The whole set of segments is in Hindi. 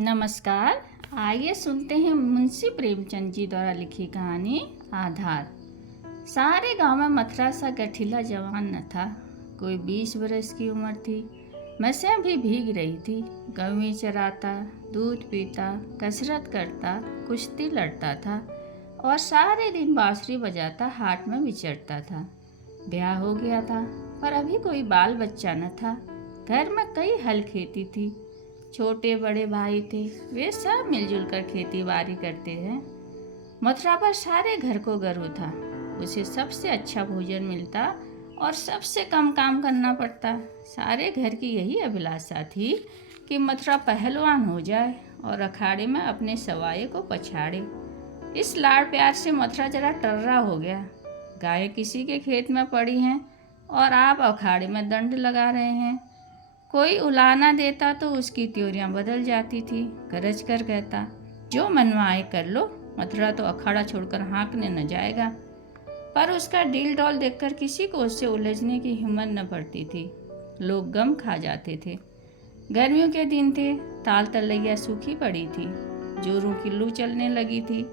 नमस्कार। आइए सुनते हैं मुंशी प्रेमचंद जी द्वारा लिखी कहानी आधार। सारे गांव में मथुरा सा गठीला जवान न था। कोई 20 बरस की उम्र थी। मसें भी भीग रही थी। गवें चराता, दूध पीता, कसरत करता, कुश्ती लड़ता था और सारे दिन बांसुरी बजाता हाट में विचरता था। ब्याह हो गया था पर अभी कोई बाल बच्चा न था। घर में कई हल खेती थी। छोटे बड़े भाई थे, वे सब मिलजुल कर खेती बाड़ी करते हैं। मथुरा पर सारे घर को गर्व था। उसे सबसे अच्छा भोजन मिलता और सबसे कम काम करना पड़ता। सारे घर की यही अभिलाषा थी कि मथुरा पहलवान हो जाए और अखाड़े में अपने सवाए को पछाड़े। इस लाड़ प्यार से मथुरा जरा टर्रा हो गया। गायें किसी के खेत में पड़ी हैं और आप अखाड़े में दंड लगा रहे हैं। कोई उलाना देता तो उसकी त्योरियां बदल जाती थी। गरज कर कहता, जो मनवा आए कर लो, मथुरा तो अखाड़ा छोड़कर हाँकने न जाएगा। पर उसका डील डॉल देखकर किसी को उससे उलझने की हिम्मत न पड़ती थी। लोग गम खा जाते थे। गर्मियों के दिन थे, ताल तलैया सूखी पड़ी थी, जोरों की लू चलने लगी थी।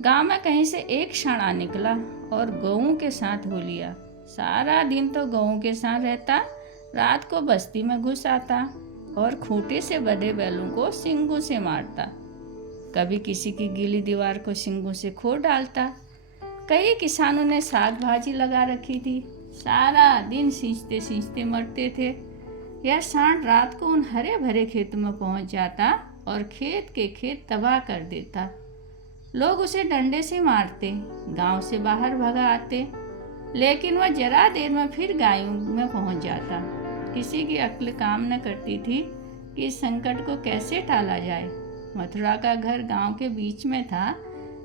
गांव में कहीं से एक क्षण आ निकला और गऊं के साथ हो लिया। सारा दिन तो गऊं के साथ रहता, रात को बस्ती में घुस आता और खूंटे से बंधे बैलों को सींगों से मारता। कभी किसी की गीली दीवार को सींगों से खोद डालता। कई किसानों ने साग भाजी लगा रखी थी। सारा दिन सींचते सींचते मरते थे। यह सांड रात को उन हरे भरे खेतों में पहुंच जाता और खेत के खेत तबाह कर देता। लोग उसे डंडे से मारते, गांव से बाहर भगा आते, लेकिन वह जरा देर में फिर गायों में पहुंच जाता। किसी की अक्ल काम न करती थी कि इस संकट को कैसे टाला जाए। मथुरा का घर गांव के बीच में था,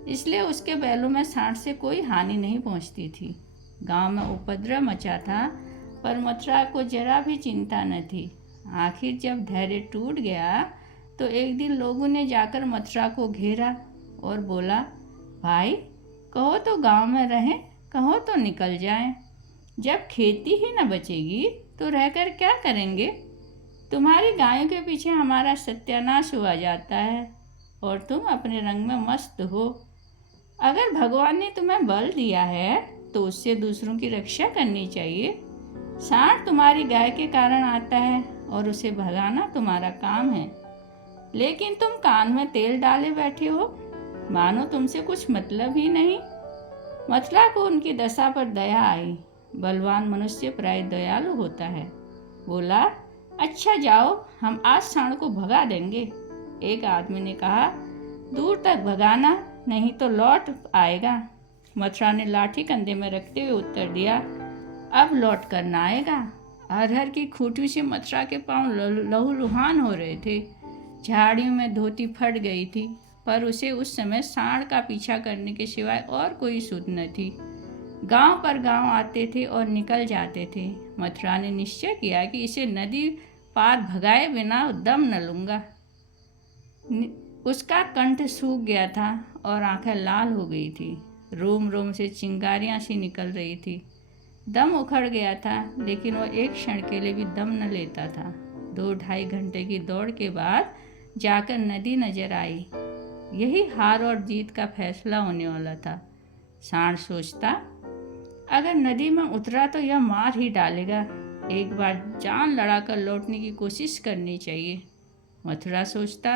इसलिए उसके बैलों में सांड से कोई हानि नहीं पहुंचती थी। गांव में उपद्रव मचा था, पर मथुरा को जरा भी चिंता न थी। आखिर जब धैर्य टूट गया तो एक दिन लोगों ने जाकर मथुरा को घेरा और बोला, भाई, कहो तो गांव में रहें, कहो तो निकल जाएं। जब खेती ही न बचेगी तो रहकर क्या करेंगे? तुम्हारी गायों के पीछे हमारा सत्यानाश हुआ जाता है और तुम अपने रंग में मस्त हो। अगर भगवान ने तुम्हें बल दिया है तो उससे दूसरों की रक्षा करनी चाहिए। सांड तुम्हारी गाय के कारण आता है और उसे भगाना तुम्हारा काम है, लेकिन तुम कान में तेल डाले बैठे हो, मानो तुमसे कुछ मतलब ही नहीं। मथुरा को उनकी दशा पर दया आई। बलवान मनुष्य प्राय दयालु होता है। बोला, अच्छा जाओ, हम आज सांड को भगा देंगे। एक आदमी ने कहा, दूर तक भगाना, नहीं तो लौट आएगा। मथुरा ने लाठी कंधे में रखते हुए उत्तर दिया, अब लौट कर ना आएगा। अरहर की खूंटी से मथुरा के पांव लहूलुहान हो रहे थे। झाड़ियों में धोती फट गई थी, पर उसे उस समय सांड का पीछा करने के सिवाय और कोई सुध न थी। गांव पर गांव आते थे और निकल जाते थे। मथुरा ने निश्चय किया कि इसे नदी पार भगाए बिना दम न लूंगा। उसका कंठ सूख गया था और आंखें लाल हो गई थी। रोम रोम से चिंगारियां सी निकल रही थी। दम उखड़ गया था, लेकिन वह एक क्षण के लिए भी दम न लेता था। 2-2.5 घंटे की दौड़ के बाद जाकर नदी नजर आई। यही हार और जीत का फैसला होने वाला था। सांड सोचता, अगर नदी में उतरा तो यह मार ही डालेगा। एक बार जान लड़ाकर लौटने की कोशिश करनी चाहिए। मथुरा सोचता,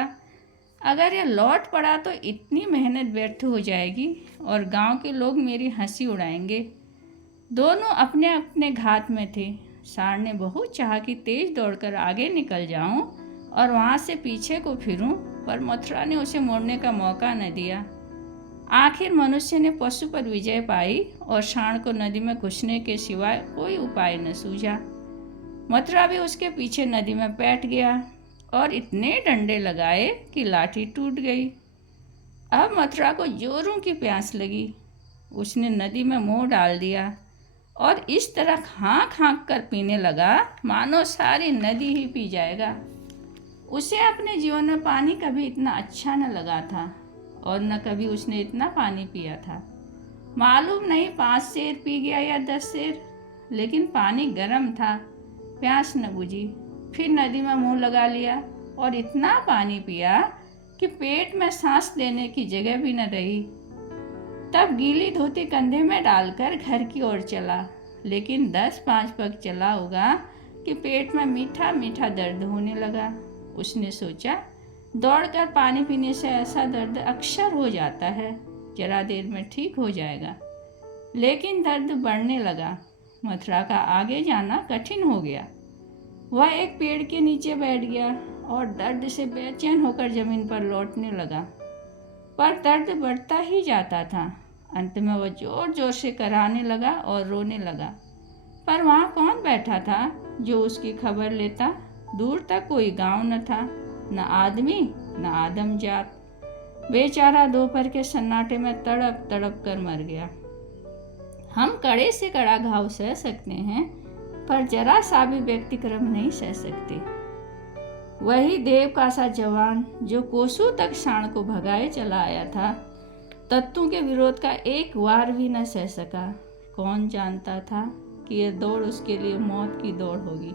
अगर यह लौट पड़ा तो इतनी मेहनत व्यर्थ हो जाएगी और गांव के लोग मेरी हंसी उड़ाएंगे। दोनों अपने अपने घात में थे। सांड ने बहुत चाहा कि तेज दौड़कर आगे निकल जाऊं और वहां से पीछे को फिरूं, पर मथुरा ने उसे मोड़ने का मौका न दिया। आखिर मनुष्य ने पशु पर विजय पाई और सांड को नदी में घुसने के सिवाय कोई उपाय न सूझा। मथुरा भी उसके पीछे नदी में बैठ गया और इतने डंडे लगाए कि लाठी टूट गई। अब मथुरा को जोरों की प्यास लगी। उसने नदी में मुंह डाल दिया और इस तरह हाँक हाँक कर पीने लगा मानो सारी नदी ही पी जाएगा। उसे अपने जीवन में पानी कभी इतना अच्छा न लगा था और न कभी उसने इतना पानी पिया था। मालूम नहीं 5 सेर पी गया या 10 सेर, लेकिन पानी गर्म था। प्यास न बुझी। फिर नदी में मुंह लगा लिया और इतना पानी पिया कि पेट में सांस लेने की जगह भी न रही। तब गीली धोती कंधे में डालकर घर की ओर चला, लेकिन 10-5 पग चला होगा कि पेट में मीठा मीठा दर्द होने लगा। उसने सोचा, दौड़कर पानी पीने से ऐसा दर्द अक्सर हो जाता है, जरा देर में ठीक हो जाएगा। लेकिन दर्द बढ़ने लगा। मथुरा का आगे जाना कठिन हो गया। वह एक पेड़ के नीचे बैठ गया और दर्द से बेचैन होकर जमीन पर लौटने लगा, पर दर्द बढ़ता ही जाता था। अंत में वह जोर जोर से कराहने लगा और रोने लगा। पर वहाँ कौन बैठा था जो उसकी खबर लेता? दूर तक कोई गांव न था, न आदमी न आदमजात। बेचारा दोपहर के सन्नाटे में तड़प तड़प कर मर गया। हम कड़े से कड़ा घाव सह सकते हैं, पर जरा सा भी व्यतिक्रम नहीं सह सकते। वही देव का सा जवान जो कोसों तक शाण को भगाए चला आया था, तत्वों के विरोध का एक वार भी न सह सका। कौन जानता था कि यह दौड़ उसके लिए मौत की दौड़ होगी?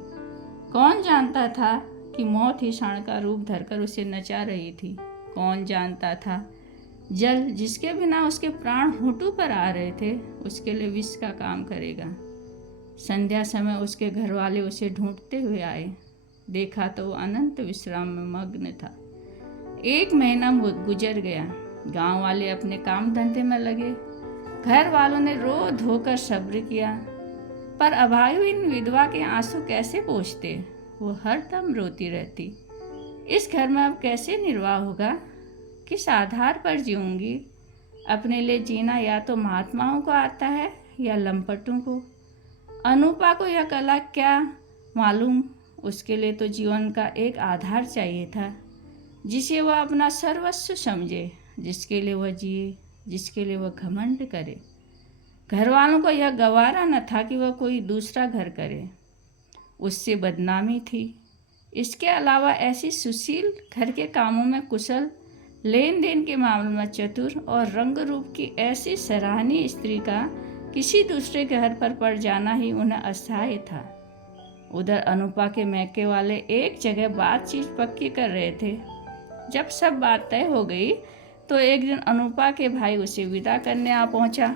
कौन जानता था कि मौत ही शाण का रूप धरकर उसे नचा रही थी? कौन जानता था जल जिसके बिना उसके प्राण होठों पर आ रहे थे, उसके लिए विष का काम करेगा। संध्या समय उसके घर वाले उसे ढूंढते हुए आए। देखा तो वो अनंत विश्राम में मग्न था। 1 महीना गुजर गया। गांव वाले अपने काम धंधे में लगे। घर वालों ने रो धोकर सब्र किया, पर अभागिन विधवा के आंसू कैसे पोंछते? वो हरदम रोती रहती। इस घर में अब कैसे निर्वाह होगा? किस आधार पर जीऊंगी? अपने लिए जीना या तो महात्माओं को आता है या लंपटों को। अनूपा को यह कला क्या मालूम? उसके लिए तो जीवन का एक आधार चाहिए था, जिसे वह अपना सर्वस्व समझे, जिसके लिए वह जिए, जिसके लिए वह घमंड करे। घर वालों को यह गवारा न था कि वह कोई दूसरा घर करे, उससे बदनामी थी। इसके अलावा ऐसी सुशील, घर के कामों में कुशल, लेन देन के मामले में चतुर और रंग रूप की ऐसी सराहनीय स्त्री का किसी दूसरे घर पर पड़ जाना ही उन्हें असह्य था। उधर अनूपा के मैके वाले एक जगह बातचीत पक्की कर रहे थे। जब सब बात तय हो गई तो एक दिन अनूपा के भाई उसे विदा करने आ पहुंचा,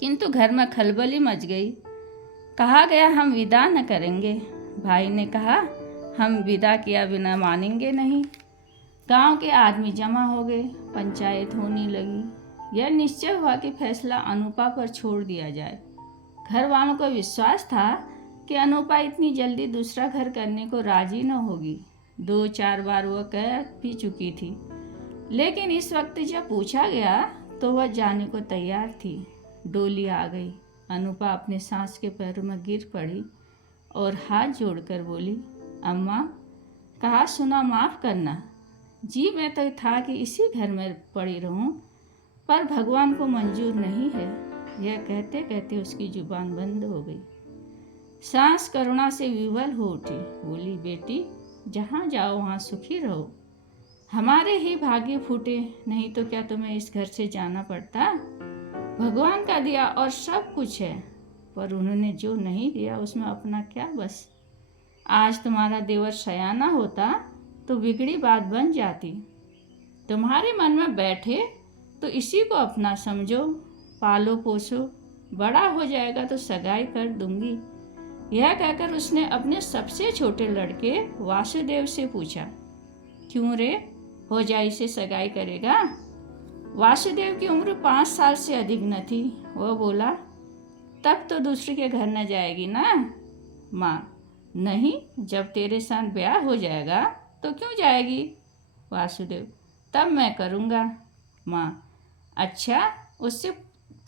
किंतु घर में खलबली मच गई। कहा गया हम विदा न करेंगे। भाई ने कहा हम विदा किया बिना मानेंगे नहीं। गांव के आदमी जमा हो गए, पंचायत होने लगी। यह निश्चय हुआ कि फैसला अनूपा पर छोड़ दिया जाए। घर वालों को विश्वास था कि अनूपा इतनी जल्दी दूसरा घर करने को राजी न होगी। 2-4 बार वह कह भी चुकी थी, लेकिन इस वक्त जब पूछा गया तो वह जाने को तैयार थी। डोली आ गई। अनूपा अपने सास के पैरों में गिर पड़ी और हाथ जोड़कर बोली, अम्मा, कहा सुना माफ़ करना। जी मैं तो था कि इसी घर में पड़ी रहूं, पर भगवान को मंजूर नहीं है। यह कहते कहते उसकी जुबान बंद हो गई। सास करुणा से विवल हो उठी। बोली, बेटी, जहाँ जाओ वहाँ सुखी रहो। हमारे ही भाग्य फूटे, नहीं तो क्या तुम्हें इस घर से जाना पड़ता? भगवान का दिया और सब कुछ है, पर उन्होंने जो नहीं दिया उसमें अपना क्या बस। आज तुम्हारा देवर सयाना होता तो बिगड़ी बात बन जाती। तुम्हारे मन में बैठे तो इसी को अपना समझो, पालो पोसो, बड़ा हो जाएगा तो सगाई कर दूंगी। यह कहकर उसने अपने सबसे छोटे लड़के वासुदेव से पूछा, क्यों रे, भौजाई से सगाई करेगा? वासुदेव की उम्र 5 साल से अधिक न थी। वह बोला, तब तो दूसरे के घर न जाएगी ना? माँ, नहीं, जब तेरे साथ ब्याह हो जाएगा तो क्यों जाएगी? वासुदेव, तब मैं करूँगा। माँ, अच्छा, उससे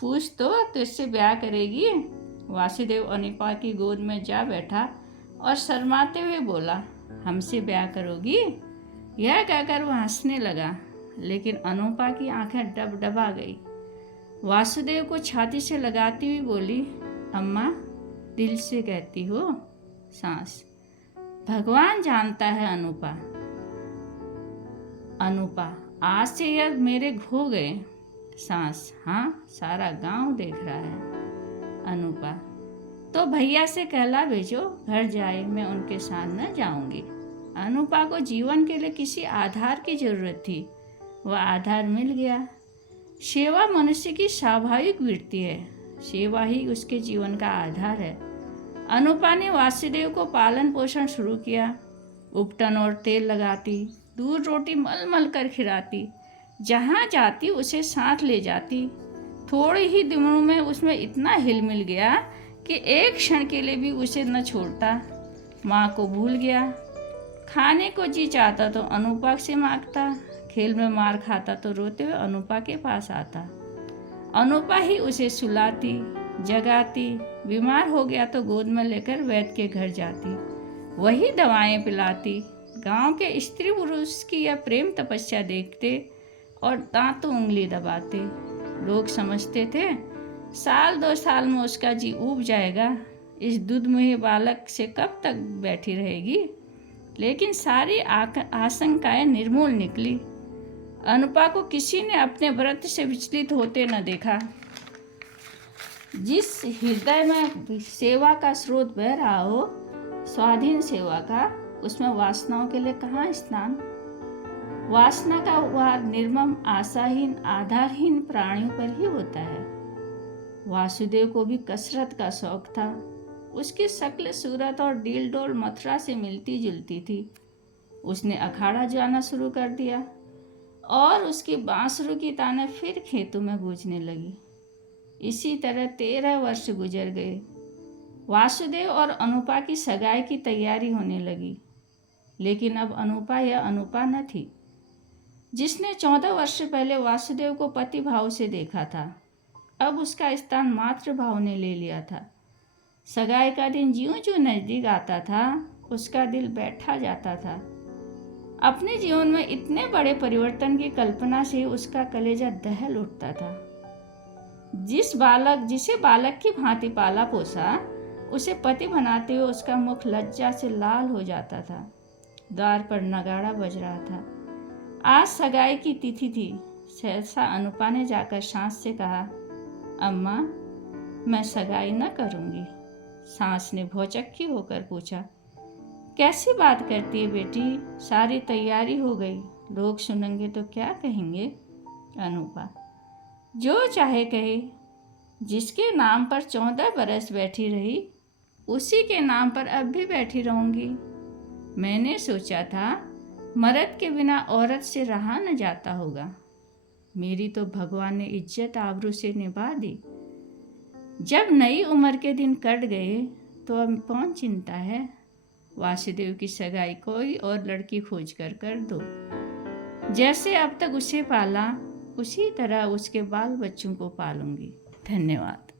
पूछ तो तुझसे ब्याह करेगी? वासुदेव अनूपा की गोद में जा बैठा और शर्माते हुए बोला, हमसे ब्याह करोगी? यह कहकर वह हंसने लगा, लेकिन अनूपा की आंखें डबडबा गई। वासुदेव को छाती से लगाती हुई बोली, अम्मा, दिल से कहती हो? सांस, भगवान जानता है अनूपा। अनूपा, आज से यह मेरे खो गए। सांस, हाँ, सारा गांव देख रहा है। अनूपा, तो भैया से कहला भेजो, घर जाए, मैं उनके साथ न जाऊंगी। अनुपा को जीवन के लिए किसी आधार की जरूरत थी। वह आधार मिल गया। सेवा मनुष्य की स्वाभाविक वृत्ति है। सेवा ही उसके जीवन का आधार है। अनुपा ने वासुदेव को पालन पोषण शुरू किया। उपटन और तेल लगाती, दूध रोटी मल मल कर खिलाती, जहाँ जाती उसे साथ ले जाती। थोड़े ही दिनों में उसमें इतना हिल मिल गया कि एक क्षण के लिए भी उसे न छोड़ता। माँ को भूल गया। खाने को जी चाहता तो अनुपा से मांगता, खेल में मार खाता तो रोते हुए अनुपा के पास आता। अनुपा ही उसे सुलाती, जगाती, बीमार हो गया तो गोद में लेकर वैद्य के घर जाती, वही दवाएं पिलाती। गांव के स्त्री पुरुष की यह प्रेम तपस्या देखते और दांतों उंगली दबाते। लोग समझते थे 1-2 साल में उसका जी ऊब जाएगा, इस दूधमुहे बालक से कब तक बैठी रहेगी। लेकिन सारी आशंकाएं निर्मूल निकली। अनुपा को किसी ने अपने व्रत से विचलित होते न देखा। जिस हृदय में सेवा का स्रोत बह रहा हो, स्वाधीन सेवा का, उसमें वासनाओं के लिए कहाँ स्थान। वासना का वार निर्मम, आशाहीन, आधारहीन प्राणियों पर ही होता है। वासुदेव को भी कसरत का शौक था। उसकी शक्ल, सूरत और डील डोल मथुरा से मिलती जुलती थी। उसने अखाड़ा जाना शुरू कर दिया और उसकी बांसुरी की तानें फिर खेतों में गूंजने लगी। इसी तरह 13 वर्ष गुजर गए। वासुदेव और अनुपा की सगाई की तैयारी होने लगी। लेकिन अब अनुपा यह अनुपा न थी जिसने 14 वर्ष पहले वासुदेव को पति भाव से देखा था। अब उसका स्थान मातृभाव ने ले लिया था। सगाई का दिन ज्यों-ज्यों नजदीक आता था, उसका दिल बैठा जाता था। अपने जीवन में इतने बड़े परिवर्तन की कल्पना से उसका कलेजा दहल उठता था। जिसे बालक की भांति पाला पोसा, उसे पति बनाते हुए उसका मुख लज्जा से लाल हो जाता था। द्वार पर नगाड़ा बज रहा था। आज सगाई की तिथि थी। सहसा अनुपा ने जाकर सास से कहा, अम्मा, मैं सगाई न करूँगी। सास ने भौचक्की होकर पूछा, कैसी बात करती है बेटी, सारी तैयारी हो गई, लोग सुनेंगे तो क्या कहेंगे। अनुपा, जो चाहे कहे, जिसके नाम पर 14 बरस बैठी रही, उसी के नाम पर अब भी बैठी रहूंगी। मैंने सोचा था मर्द के बिना औरत से रहा न जाता होगा। मेरी तो भगवान ने इज्जत आबरू से निभा दी। जब नई उम्र के दिन कट गए तो अब कौन चिंता है। वासुदेव की सगाई कोई और लड़की खोज कर दो। जैसे अब तक उसे पाला, उसी तरह उसके बाल बच्चों को पालूंगी। धन्यवाद।